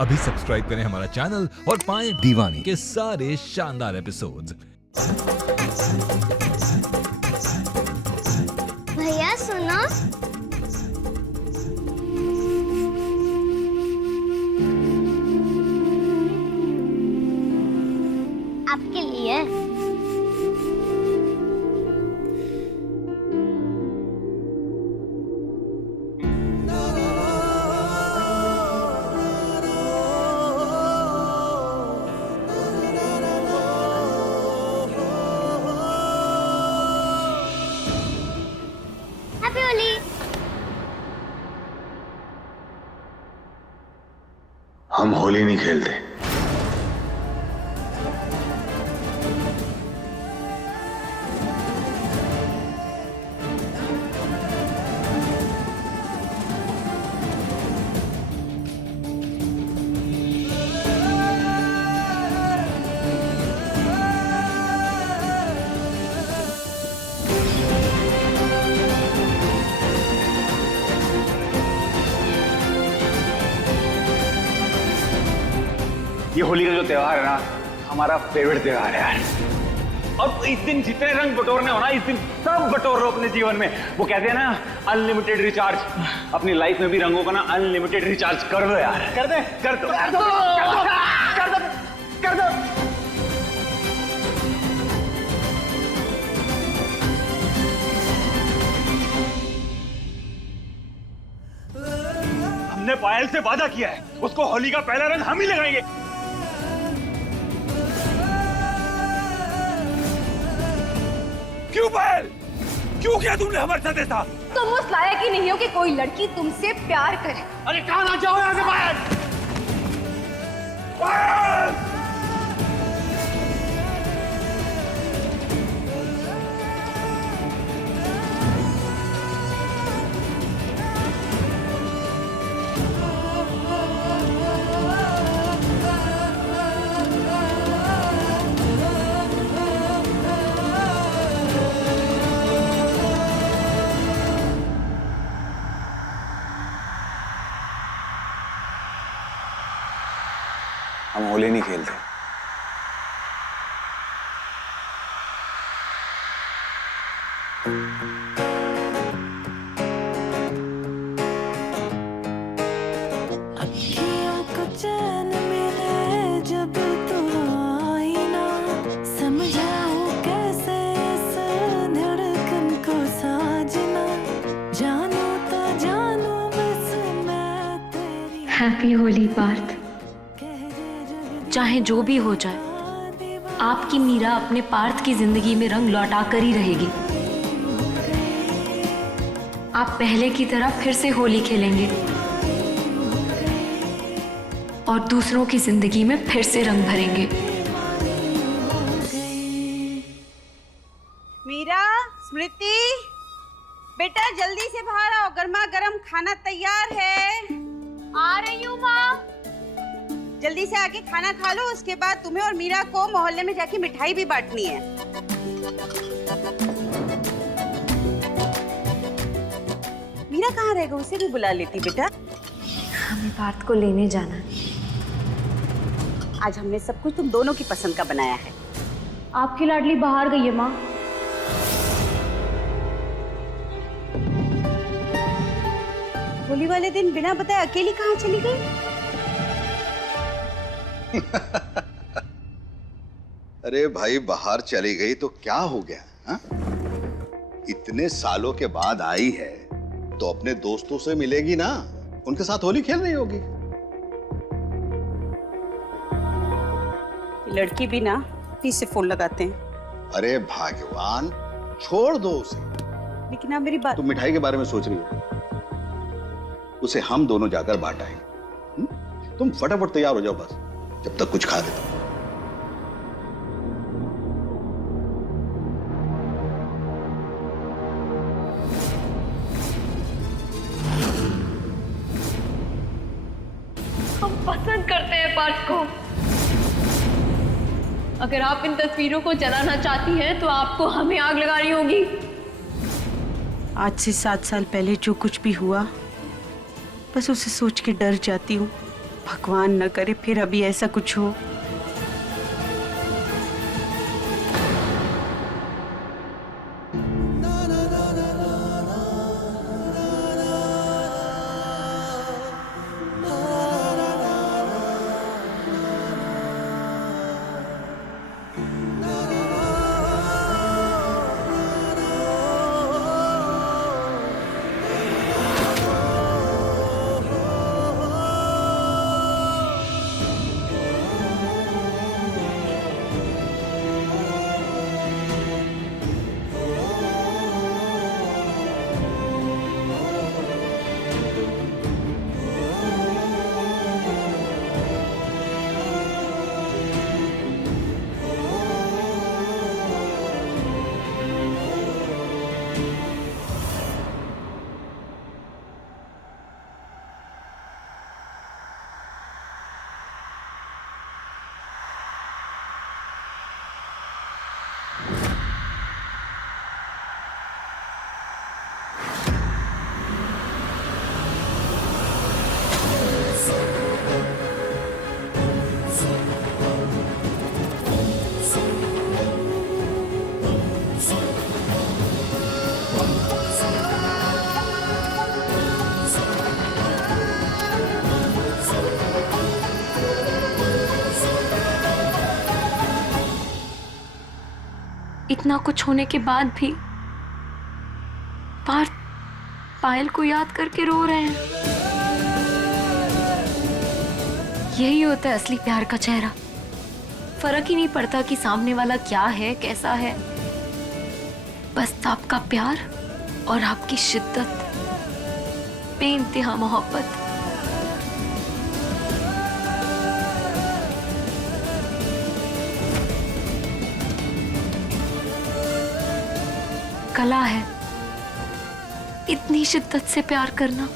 अभी सब्सक्राइब करें हमारा चैनल और पाएं दीवानी के सारे शानदार एपिसोड्स। भैया सुनो, आपके लिए। हैप्पी होली। हम होली नहीं खेलते। ये होली का जो त्योहार है ना, हमारा फेवरेट त्योहार है यार। और इस दिन जितने रंग बटोरने हो ना, इस दिन सब बटोर लो अपने जीवन में। वो कहते हैं ना, अनलिमिटेड रिचार्ज। अपनी लाइफ में भी रंगों का ना अनलिमिटेड रिचार्ज कर दो यार। कर दे, कर दो, कर दो, कर दो, कर दो, कर दो। हमने पायल से वादा किया है, उसको होली का पहला रंग हम ही लगाएंगे। क्यों पायल, क्यों किया तुमने हमारे साथ ऐसा? तुम उस लायक ही नहीं हो कि कोई लड़की तुमसे प्यार करे। अरे कहाँ ना जाओ यहाँ से पायल। पायल! हम होली नहीं खेलते। अखियों को चैन मिले जब तुम आई ना, समझाऊं कैसे इस धड़कन को साजना, जानू तो जानू बस मैं तेरी। हैप्पी होली पार्थ। चाहे जो भी हो जाए, आपकी मीरा अपने पार्थ की जिंदगी में रंग लौटा कर ही रहेगी। आप पहले की तरह फिर से होली खेलेंगे और दूसरों की जिंदगी में फिर से रंग भरेंगे। मीरा, स्मृति, बेटा जल्दी से बाहर आओ, गर्मा गर्म खाना तैयार है। आ रही हूँ माँ। जल्दी से आके खाना खा लो, उसके बाद तुम्हें और मीरा को मोहल्ले में जाके मिठाई भी बांटनी है। मीरा कहाँ रहेगा, उसे भी बुला लेती बेटा। हमें पार्थ को लेने जाना है। आज हमने सब कुछ तुम दोनों की पसंद का बनाया है। आपकी लाडली बाहर गई है माँ। होली वाले दिन बिना बताए अकेली कहाँ चली गई? अरे भाई, बाहर चली गई तो क्या हो गया हा? इतने सालों के बाद आई है तो अपने दोस्तों से मिलेगी ना, उनके साथ होली खेल रही होगी। लड़की भी ना पीछे से फोन लगाते हैं। अरे भगवान, छोड़ दो उसे। लेकिन आप मेरी बात। तुम मिठाई के बारे में सोच रही हो, उसे हम दोनों जाकर बांट आएंगे। तुम फटाफट तैयार हो जाओ बस, जब तक कुछ खा लेते। हम पसंद करते हैं पार्थ को। अगर आप इन तस्वीरों को जलाना चाहती हैं तो आपको हमें आग लगानी होगी। आज से 7 साल पहले जो कुछ भी हुआ, बस उसे सोच के डर जाती हूँ, भगवान न करे फिर अभी ऐसा कुछ हो। इतना कुछ होने के बाद भी पार्थ पायल को याद करके रो रहे हैं। यही होता है असली प्यार का चेहरा। फर्क ही नहीं पड़ता कि सामने वाला क्या है, कैसा है, बस आपका प्यार और आपकी शिद्दत, बेइंतहा मोहब्बत। कला है इतनी शिद्दत से प्यार करना,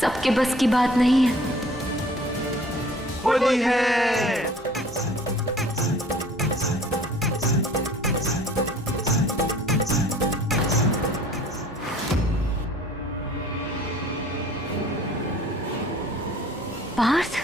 सबके बस की बात नहीं है। होली है। पार्थ,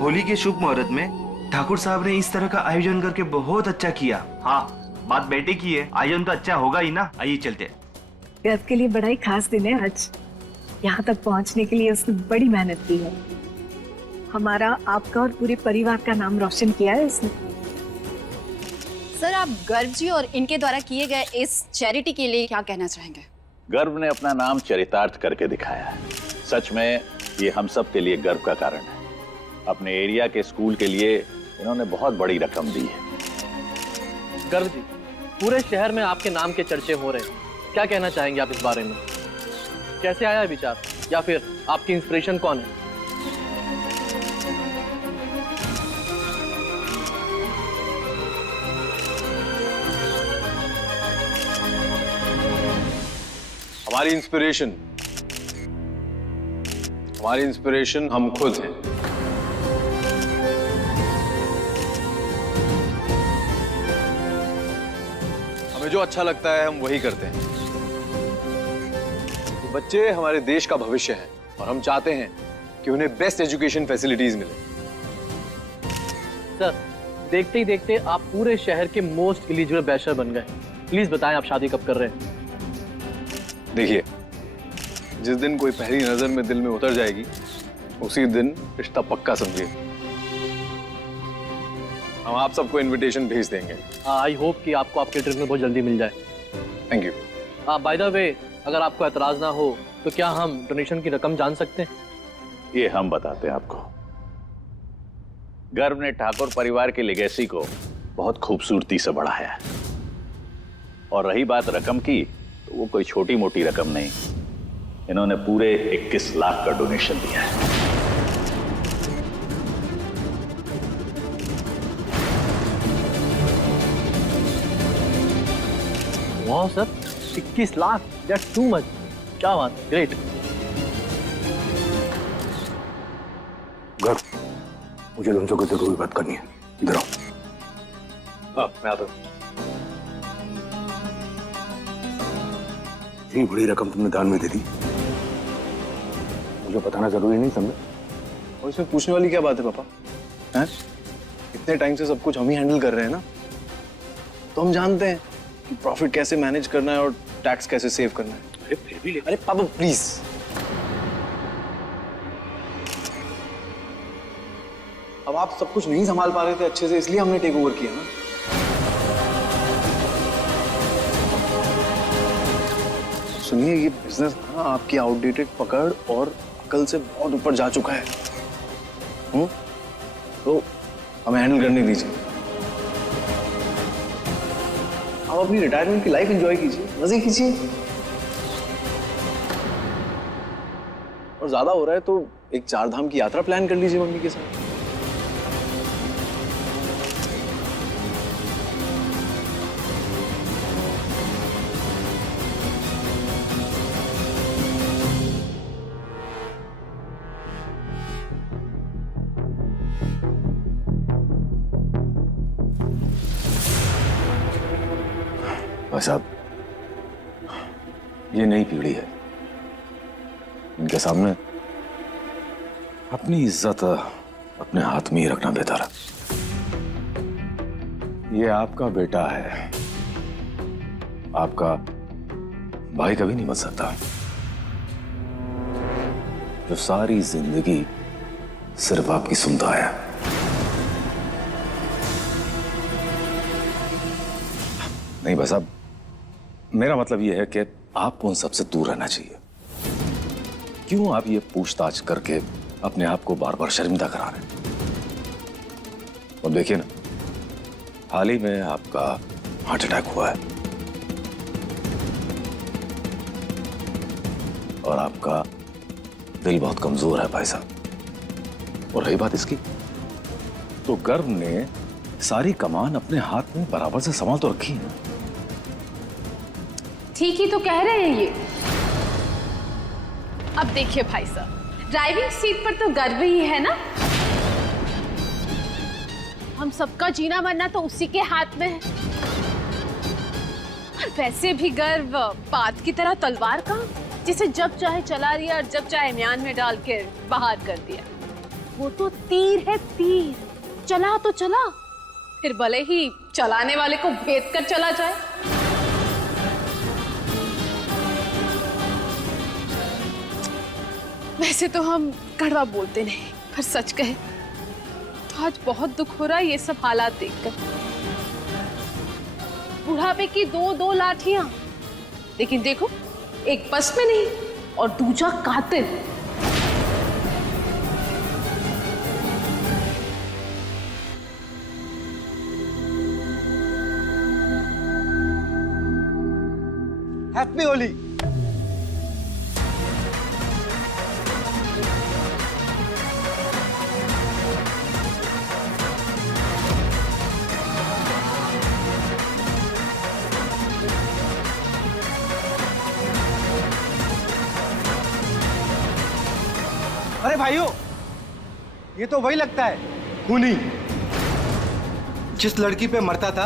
होली के शुभ मुहूर्त में ठाकुर साहब ने इस तरह का आयोजन करके बहुत अच्छा किया। हाँ, बात बेटे की है, आयोजन तो अच्छा होगा ही ना। आइए चलते। गर्व के लिए बड़ा ही खास दिन है आज। यहाँ तक पहुँचने के लिए उसने बड़ी मेहनत की है। हमारा, आपका और पूरे परिवार का नाम रोशन किया है इसने। सर, आप गर्व जी और इनके द्वारा किए गए इस चैरिटी के लिए क्या कहना चाहेंगे? गर्व ने अपना नाम चरितार्थ करके दिखाया है। सच में ये हम सब के लिए गर्व का कारण है। अपने एरिया के स्कूल के लिए इन्होंने बहुत बड़ी रकम दी है। गर्व जी, पूरे शहर में आपके नाम के चर्चे हो रहे हैं, क्या कहना चाहेंगे आप इस बारे में? कैसे आया विचार, या फिर आपकी इंस्पिरेशन कौन है? हमारी इंस्पिरेशन हम खुद हैं। हमें जो अच्छा लगता है हम वही करते हैं। तो बच्चे हमारे देश का भविष्य हैं और हम चाहते हैं कि उन्हें बेस्ट एजुकेशन फैसिलिटीज मिले। सर, देखते ही देखते आप पूरे शहर के मोस्ट एलिजिबल बैचलर बन गए। प्लीज बताएं आप शादी कब कर रहे हैं? देखिए, जिस दिन कोई पहली नजर में दिल में उतर जाएगी उसी दिन रिश्ता पक्का समझिए। हम आप सबको इनविटेशन भेज देंगे। आई होप कि आपको आपके ट्रिप में बहुत जल्दी मिल जाए। Thank you. By the way, अगर आपको एतराज ना हो तो क्या हम डोनेशन की रकम जान सकते हैं? ये हम बताते हैं आपको। गर्व ने ठाकुर परिवार की लेगेसी को बहुत खूबसूरती से बढ़ाया है। और रही बात रकम की, तो वो कोई छोटी मोटी रकम नहीं। इन्होंने पूरे 21 लाख का डोनेशन दिया है। वाह sir, 21 lakh, that's too much. क्या बात, ग्रेट। गर्व, मुझे तुमसे कुछ जरूरी बात करनी है। इधर आओ। हाँ, मैं आता हूँ। इतनी बड़ी रकम तुमने दान में दे दी, मुझे बताना जरूरी नहीं समझे? और इसमें पूछने वाली क्या बात है पापा? हैं? इतने टाइम से सब कुछ हम ही हैंडल कर रहे हैं ना, तो हम जानते हैं कि प्रॉफिट कैसे मैनेज करना है और टैक्स कैसे सेव करना है। अरे फिर भी अरे पापा प्लीज, अब आप सब कुछ नहीं संभाल पा रहे थे अच्छे से, इसलिए हमने टेक ओवर किया ना। सुनिए, ये बिजनेस ना आपकी आउटडेटेड पकड़ और अकल से बहुत ऊपर जा चुका है। तो हमें हैंडल करने दीजिए। आप अपनी रिटायरमेंट की लाइफ एंजॉय कीजिए, मजे कीजिए। और ज्यादा हो रहा है तो एक 4 धाम की यात्रा प्लान कर लीजिए मम्मी के साथ। भाई साहब, ये नई पीढ़ी है, इनके सामने अपनी इज्जत अपने हाथ में ही रखना बेहतर है। ये आपका बेटा है, आपका भाई कभी नहीं बन सकता, जो सारी जिंदगी सिर्फ आपकी सुनता है। नहीं भाई साहब, मेरा मतलब यह है कि आपको उन सबसे दूर रहना चाहिए। क्यों आप ये पूछताछ करके अपने आप को बार बार शर्मिंदा करा रहे हैं? और देखिए ना, हाल ही में आपका हार्ट अटैक हुआ है और आपका दिल बहुत कमजोर है भाई साहब। और रही बात इसकी, तो गर्व ने सारी कमान अपने हाथ में बराबर से संभाल तो रखी है। ठीक ही तो कह रहे हैं ये। अब देखिए भाई साहब, ड्राइविंग सीट पर तो गर्व ही है ना। हम सबका जीना मरना तो उसी के हाथ में है। और वैसे भी गर्व बात की तरह तलवार का, जिसे जब चाहे चला दिया और जब चाहे म्यान में डाल के बाहर कर दिया। वो तो तीर है, तीर चला तो चला, फिर भले ही चलाने वाले को भेद कर चला जाए। वैसे तो हम कड़वा बोलते नहीं, पर सच कहे तो आज बहुत दुख हो रहा है ये सब हालात देखकर। बुढ़ापे की दो लाठियां, लेकिन देखो, एक बस में नहीं और दूसरा कातिल। हैप्पी होली। अरे भाइयों, ये तो वही लगता है, खूनी। जिस लड़की पे मरता था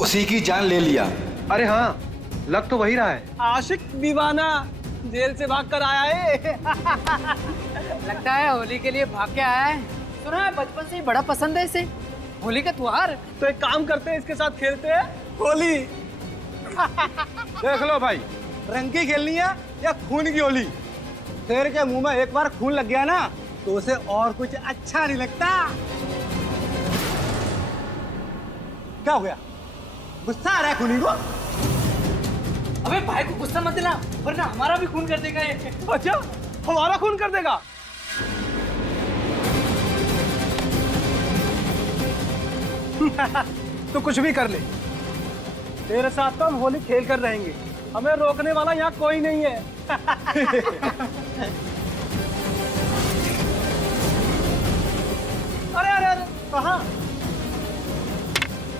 उसी की जान ले लिया। अरे हाँ, लग तो वही रहा है। आशिक दीवाना जेल से भाग कर आया है। लगता है होली के लिए भाग के आया है। सुना है बचपन से ही बड़ा पसंद है इसे होली का त्योहार। तो एक काम करते हैं, इसके साथ खेलते हैं होली। देख लो भाई, रंग की खेलनी है या खून की होली। शेर के मुंह में एक बार खून लग गया ना, तो उसे और कुछ अच्छा नहीं लगता। क्या हो गया? गुस्सा आ रहा है खूनी को? अबे भाई को गुस्सा मत दिला, वरना हमारा भी खून कर देगा ये। अच्छा, हमारा खून कर देगा? तो कुछ भी कर ले, तेरे साथ तो हम होली खेल कर रहेंगे। हमें रोकने वाला यहाँ कोई नहीं है। अरे अरे अरे, कहाँ?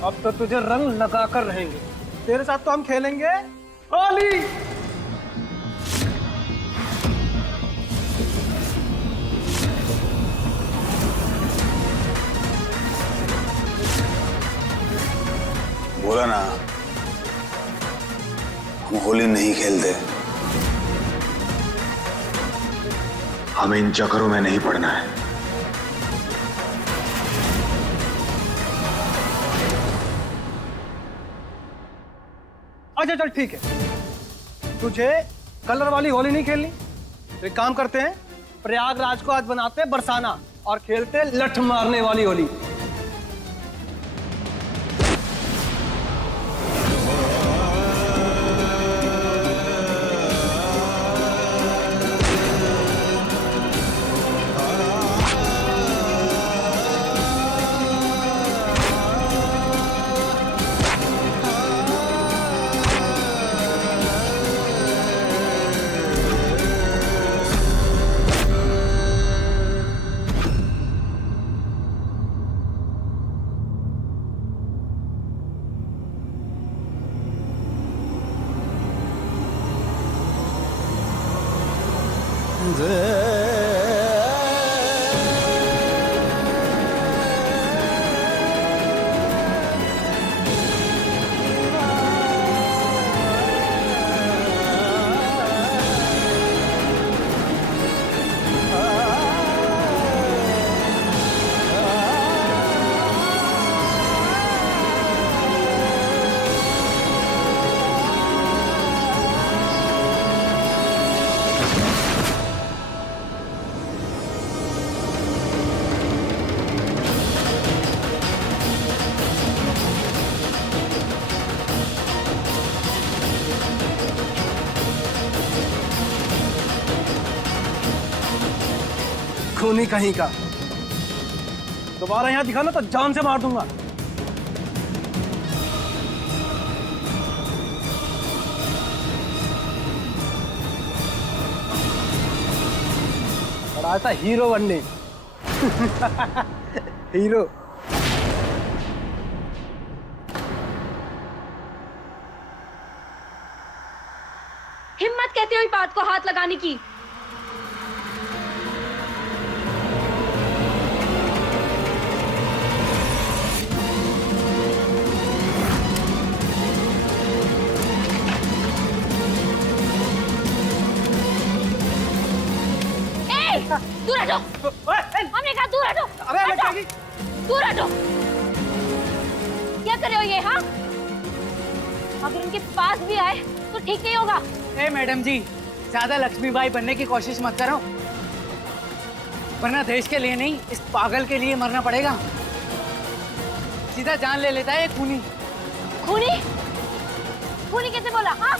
अब तो तुझे रंग लगा कर रहेंगे। तेरे साथ तो हम खेलेंगे होली। बोला ना, हम होली नहीं खेलते। हमें इन चक्करों में नहीं पड़ना है। अच्छा चल ठीक है, तुझे कलर वाली होली नहीं खेलनी तो एक काम करते हैं, प्रयागराज को आज बनाते हैं बरसाना और खेलते हैं लठ मारने वाली होली। खूनी कहीं का, दोबारा यहां दिखाना तो जान से मार दूंगा। बड़ा था हीरो बनने हीरो। हिम्मत कहते हो इस बात को हाथ लगाने की? दूर हटो, हमने कहा दूर हटो। अबे दूर हटो। क्या कर रहे हो ये? हाँ, अगर उनके पास भी आए तो ठीक नहीं होगा। ए मैडम जी, ज्यादा लक्ष्मीबाई बनने की कोशिश मत करो, वरना देश के लिए नहीं इस पागल के लिए मरना पड़ेगा। सीधा जान ले लेता है खूनी। खूनी? खूनी कैसे बोला? हाँ,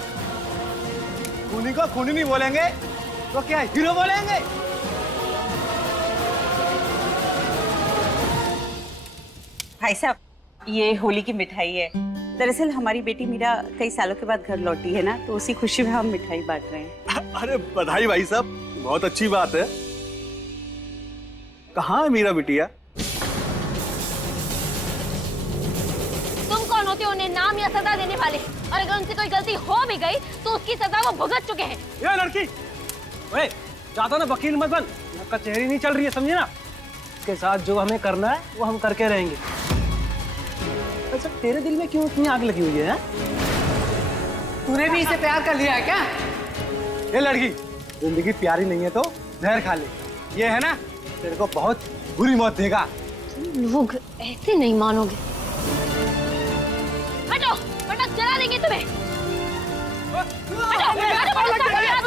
खूनी को खूनी नहीं बोलेंगे तो क्या हीरो बोलेंगे? भाई साहब, ये होली की मिठाई है। दरअसल हमारी बेटी मीरा कई सालों के बाद घर लौटी है ना, तो उसी खुशी में हम मिठाई बांट रहे हैं। अरे बधाई भाई साहब, बहुत अच्छी बात है। कहाँ है मीरा बिटिया? तुम कौन होते हो उन्हें नाम या सजा देने वाले? और अगर उनसे कोई गलती हो भी गई तो उसकी सजा वो भुगत चुके हैं। ये लड़की, ओए, ज्यादा ना वकील मत बन, कचहरी नहीं चल रही है, समझे ना? इसके साथ जो हमें करना है वो हम करके रहेंगे। अच्छा, तेरे दिल में क्यों इतनी आग लगी हुई है? तूने भी इसे प्यार कर लिया है क्या? ये लड़की, जिंदगी प्यारी नहीं है तो जहर खा ले। ये है ना, तेरे को बहुत बुरी मौत देगा। लोग ऐसे नहीं मानोगे। हटो, वरना जला देंगे तुम्हें। हटो, हटो यहाँ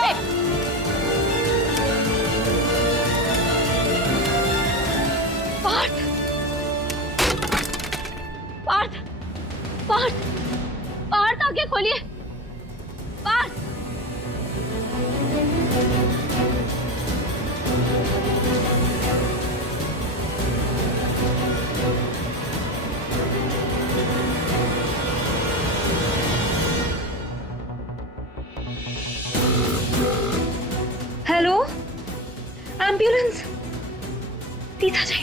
से। पार्थ, पार्थ, पार्थ, पार्थ, आंखें खोलिए। Parth, hello, ambulance. दीदा जी,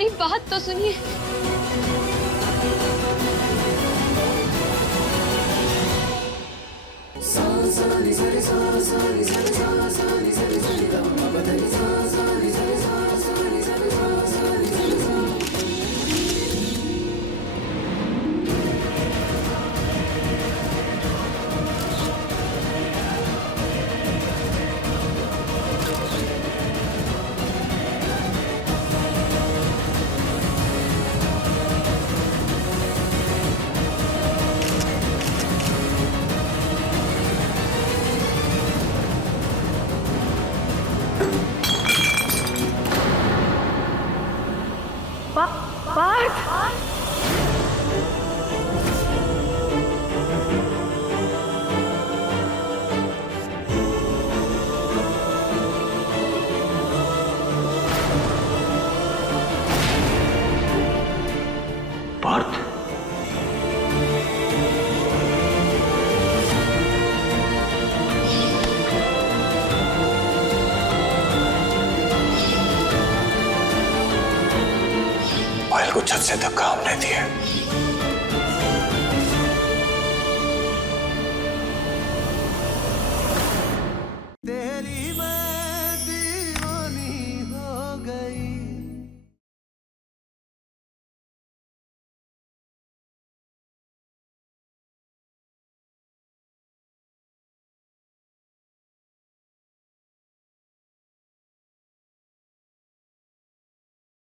हमारी बात तो सुनिए। पार्थ, पायल को छत से धक्का हमने दिया।